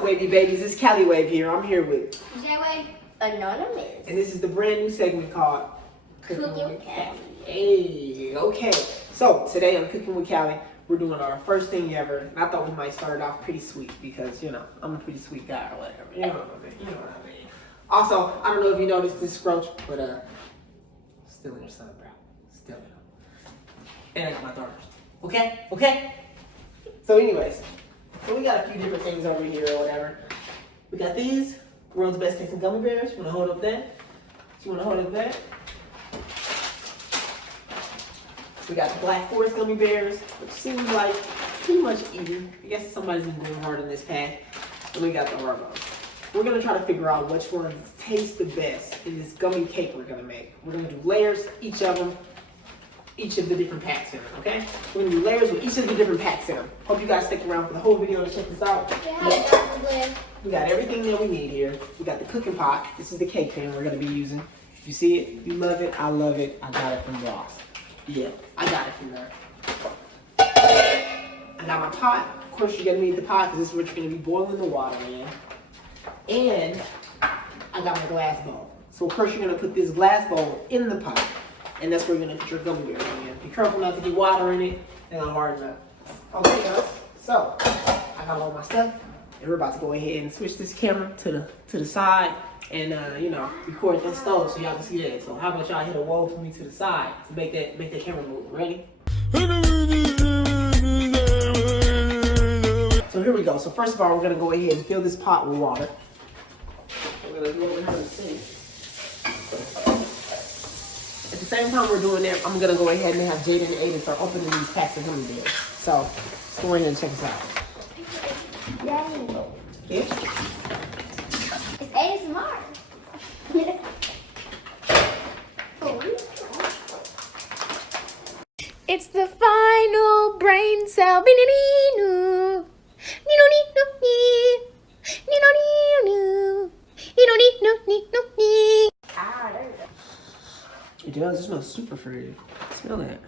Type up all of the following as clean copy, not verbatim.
up, wavy babies? It's Cali Wave here. I'm here with J-Wave Anonymous. And this is the brand new segment called Cooking with Cali. Hey, okay. So today on Cooking with Cali, we're doing our first thing ever. And I thought we might start it off pretty sweet because, you know, I'm a pretty sweet guy or whatever. You know what I mean? You know what I mean. Also, I don't know if you noticed this scrunch, but still in your son, bro. Still in him. And I got my daughters. Okay? Okay? So anyways, so we got a few different things over here or whatever. We got these, world's best tasting gummy bears. You wanna hold up that? You wanna hold up that? We got the Black Forest gummy bears, which seems like pretty much even. I guess somebody's been going hard in this pack. And we got the Orbos. We're gonna try to figure out which ones taste the best in this gummy cake we're gonna make. We're gonna do layers, each of them, each of the different packs in them, okay? We're gonna do layers with each of the different packs in them. Hope you guys stick around for the whole video to check this out. We got everything that we need here. We got the cooking pot. This is the cake pan we're gonna be using. If you see it, you love it, I love it. I got it from Ross. Yeah, I got it from there. I got my pot. Of course, you're gonna need the pot because this is what you're gonna be boiling the water in. And I got my glass bowl. So of course, you're gonna put this glass bowl in the pot. And that's where you're gonna put your gummy bear in. Be careful not to get water in it and it'll harden up. Okay, guys. So I got all my stuff, and we're about to go ahead and switch this camera to the side and you know, record that stove so y'all can see that. So how about y'all hit a wall for me to the side to make that camera move? Ready? So here we go. So first of all, we're gonna go ahead and fill this pot with water. We're gonna do it over here in the sink. At the same time we're doing that, I'm gonna go ahead and have Jaden and Aiden start opening these packs of gummy bears. So let's go ahead and check this out. Daddy. Yeah? It's ASMR. It's the final brain cell. Ah, there you go. It does. It smells super fruity. Smell that.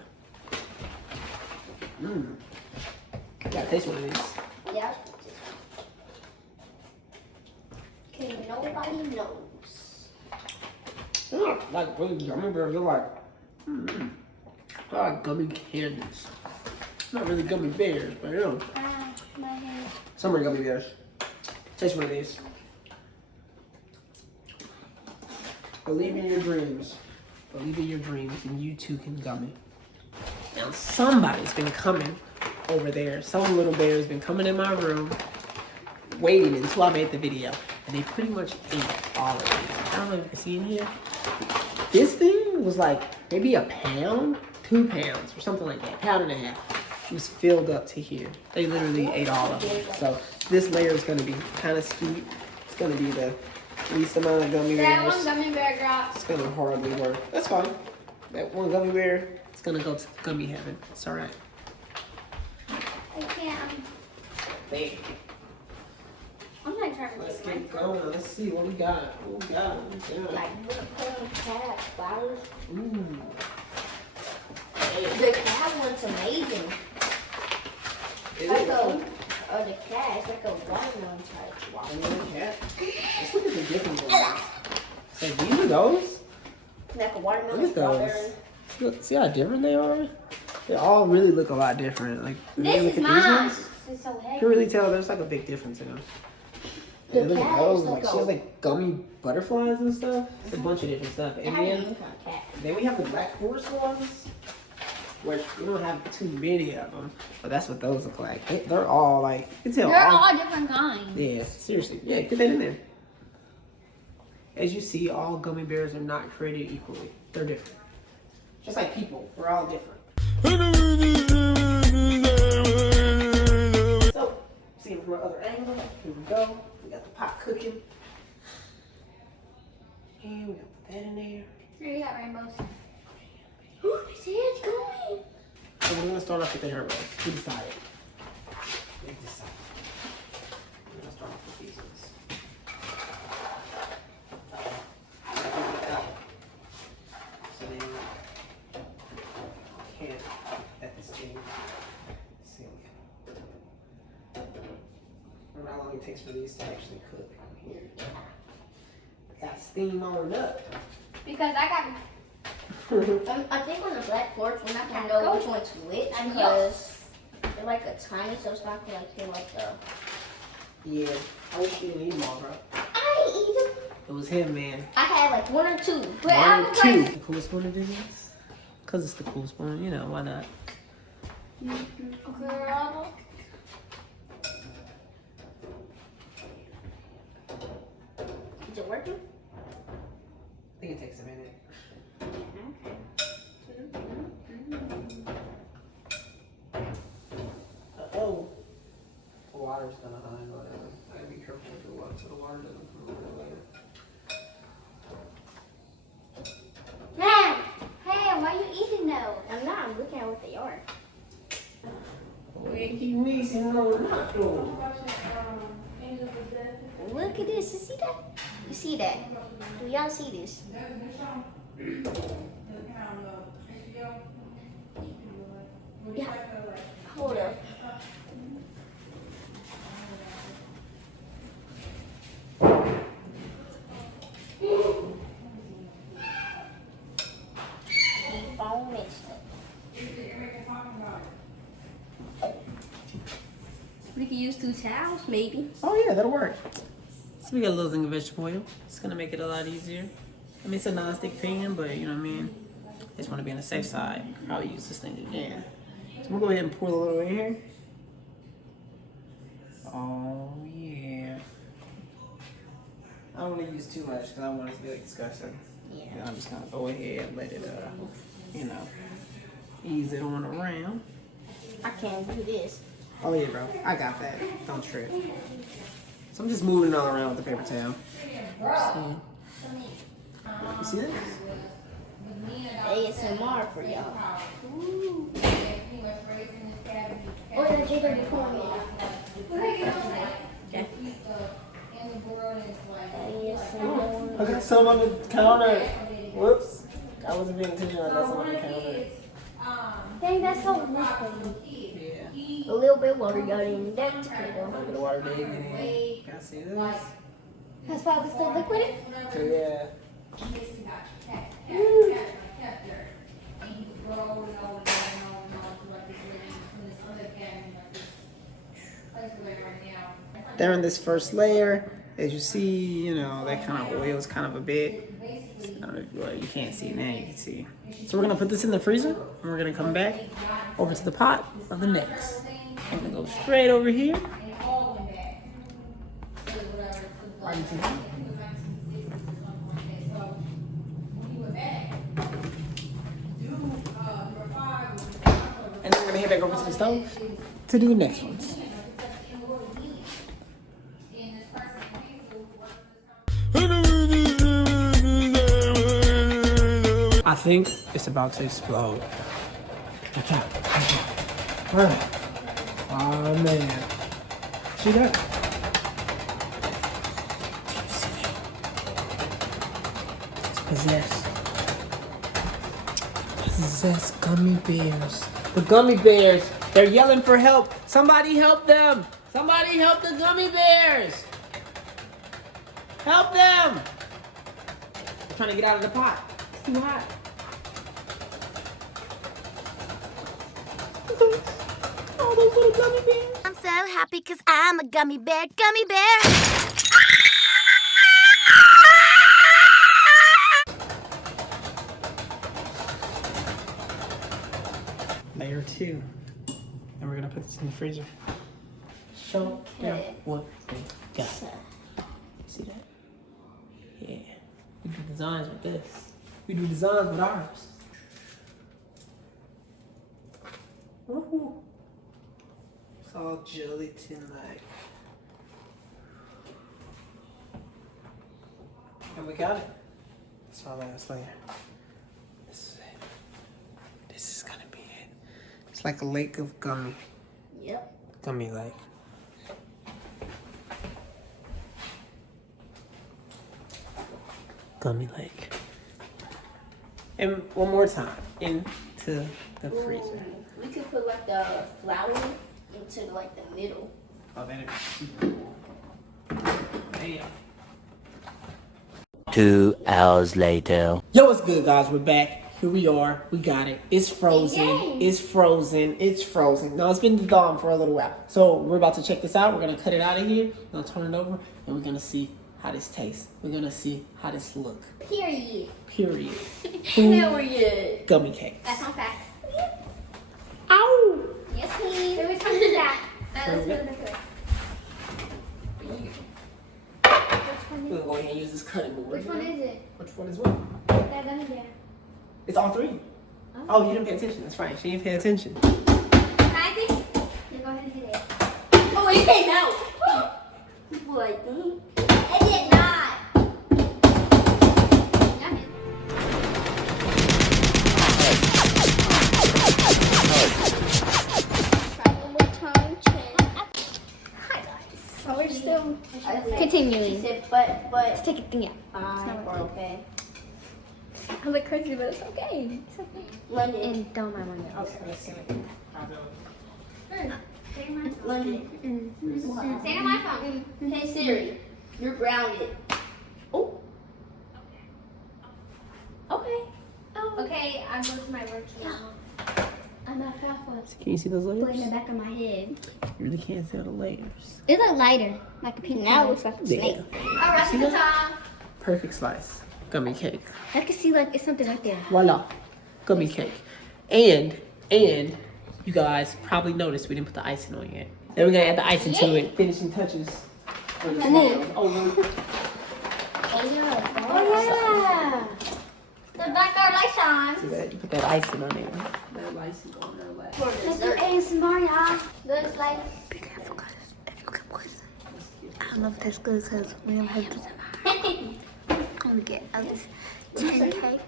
Mmm. I gotta taste one of these. Yeah. Okay, nobody knows. Yeah, like really gummy bears. They're like, they're like gummy candies. Not really gummy bears, but you know. Ah, my hair. Some are gummy bears. Taste one of these. Believe in your dreams. Believe in your dreams, and you too can gummy. Now somebody's been coming over there. Some little bear has been coming in my room, waiting until I made the video, and they pretty much ate all of it. I don't know if you can see in here. This thing was like maybe a pound, 2 pounds, or something like that, pound and a half. It was filled up to here. They literally ate all of it. So this layer is gonna be kind of sweet. It's gonna be the least amount of gummy bears. That one gummy bear drops. It's gonna hardly work. That's fine. That one gummy bear, it's gonna go to gummy heaven. It's all right. I can't. Hey, I'm not trying to let's take get my going. Let's see what we got. What we got? What we got? like put on cat flowers. Ooh. The cat one's amazing. It Like is. the cat, it's like a watermelon type. Watermelon cat. Let's look at the different ones. So these are those? Like a watermelon Look at strawberry. those. Look, see how different they are? They all really look a lot different. Like, when you This look is at mine. these ones, It's so you heavy. can really tell there's like a big difference in them. The And look at cat those. is Like, like she has like gummy butterflies and stuff. It's a bunch of different stuff. And then we have the Black Forest ones, which we don't have too many of them, but that's what those look like. They're all like, you can tell They're all different kinds. Yeah, seriously. Yeah, get that in there. As you see, all gummy bears are not created equally. They're different. Just like people, we're all different. So, see it from another angle. Here we go. We got the pot cooking. And we got that in there. Here you got rainbows. See, it's going. So we're gonna start off with the hair rolls. Who decided? They decided. We're gonna start off with these ones. So then, can't at this thing. See. Remember how long it it takes for these to actually cook. Here. Got steam on up. Because I got. I think on the Black Forest, we're not gonna know which one's which because they're like a tiny, so it's not gonna like feel like the. Yeah, I wish you didn't eat them all, bro. I eat them. It was him, man. I had like one or two, but I One or was two. like, The cool spoon it is? Because it's the cool spoon, you know, why not? girl. Is it working? I think it takes a minute. Uh-oh. The water's gonna hide on it. I gotta be careful with the water so the water doesn't come over later. Hey, why are you eating those? I'm not. I'm looking at what they are. Wait, keep mixing no not though. Look at this. You see that? You see that? Do y'all see this? Yeah. Hold up. Keep on mixing. We could use 2 towels, maybe. Oh yeah, that'll work. So we got a little thing of vegetable oil. It's gonna make it a lot easier. I mean, it's a non-stick pan, but you know what I mean? I just wanna be on the safe side. Probably use this thing again. So we'll go ahead and pour a little in here. Oh yeah. I don't wanna use too much because I don't want it to be like disgusting. Yeah. And I'm just gonna go ahead and let it, you know, ease it on around. I can't do this. Oh yeah, bro. I got that. Don't trip. So I'm just moving it all around with the paper towel. You see this? ASMR for y'all. Oh, they're jiggling for me. ASMR. I got some on the counter. Whoops. I wasn't paying attention. I got some on the counter. Dang, that's so liquid. Yeah. A little bit water got in. That's good A little bit of water did get in. Can I see this? That's probably still liquid. Yeah. They're in this first layer. As you see, you know, that kind of oil is kind of a bit. Well, you can't see it now, you can see. So we're gonna put this in the freezer, and we're gonna come back over to the pot of the next. I'm gonna go straight over here. Right into that. And then we're gonna head back over to the stove to do the next ones. I think it's about to explode. Watch out. Alright. Oh man. See that? It's possessed. Possessed gummy bears. The gummy bears. They're yelling for help. Somebody help them. Somebody help the gummy bears. Help them. They're trying to get out of the pot. It's too hot. Oh, those little gummy bears. I'm so happy because I'm a gummy bear. Gummy bear. Layer 2. And we're gonna put this in the freezer. Show them what we got. See that? Yeah. We do designs with this. We do designs with ours. Ooh. It's all gelatin-like. And we got it. That's our last layer. This is it. This is gonna be it. It's like a lake of gummy. Yep. Gummy like. Gummy lake. And one more time into the freezer. We could put like the flour into like the middle. Oh, that'd be super cool. Damn. 2 hours later. Yo, what's good, guys? We're back. Here we are. We got it. It's frozen. It's frozen. It's frozen. Now, it's been thawing for a little while. So, we're about to check this out. We're going to cut it out of here. We're going to turn it over. And we're going to see how this tastes. We're going to see how this look. Period. Period. Period. Gummy cakes. That's not facts. Ow! Yes, please. So which one is that? Let's do it this way. We're going to go ahead and use this cutting board. Which one is it? Which one is what? That gummy bear. It's all three. Oh, you didn't pay attention. That's right. She didn't pay attention. Can I think? Yeah, go ahead and hit it. Oh, it came out. What? It did not. Yummy. Try one more time, Chin. Hi guys. So we're still continuing. She said, but. Let's take it thing out. Fine, okay. I look crazy, but it's okay. It's okay. London. And don't mind my nails. London. Stay on my phone. Hey Siri, you're grounded. Oh. Okay. Okay, I'm going to my work now. I'm not fast. Can you see those Put it in the layers? back of my head. You really can't see all the layers. It looks lighter, like a pink. Now it looks like a snake. All right, it's time. Perfect slice. Gummy cake. I can see like it's something right there. Voila. Gummy cake. And you guys probably noticed we didn't put the icing on yet. Then we're gonna add the icing to it. Finishing touches. For this video. Oh, really? Oh yeah. The backyard lights on. See that? You put that icing on there. That icing on there. Let's do ASMR, y'all. Looks like. Be careful, guys. If you come close. I don't know if that's good because we don't have to. I'm gonna get at least 10K.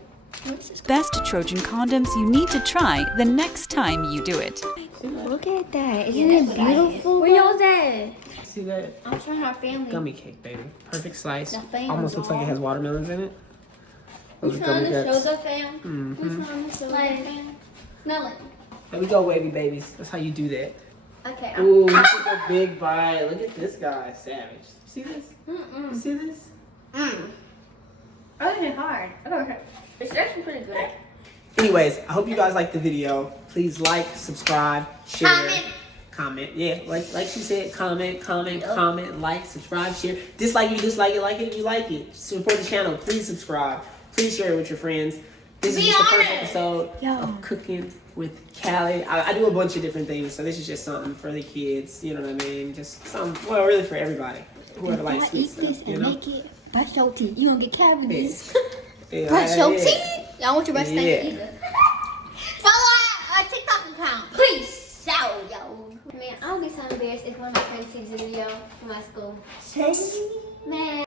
Best Trojan condoms you need to try the next time you do it. Look at that. Isn't it beautiful? Where y'all's at? See that? I'm showing our family. Gummy cake, baby. Perfect slice. The fam, Almost looks like it has watermelons in it. Those are gummy Show guts. the fam. Mm-hmm. Smell it. There we go, wavy babies. That's how you do that. Okay. Ooh, look at the big bite. Look at this guy, savage. See this? You see this? Oh, it's hard. Okay. It's actually pretty good. Anyways, I hope you guys liked the video. Please like, subscribe, share, comment. Yeah, like she said, comment, like, subscribe, share. Dislike if you dislike it, like it if you like it. Support the channel. Please subscribe. Please share it with your friends. This is just the first episode of Cooking with Cali. I do a bunch of different things, so this is just something for the kids. You know what I mean? Just something, well, really for everybody. Whoever likes sweet stuff, you know? Make it. Brush your teeth. You gonna get cavities. Yeah, Brush your yeah. teeth. Y'all want your breast Yeah. either. Follow our TikTok account. Please. Shout, yo. Man, I don't get so embarrassed if one of my friends sees the video from my school. Man.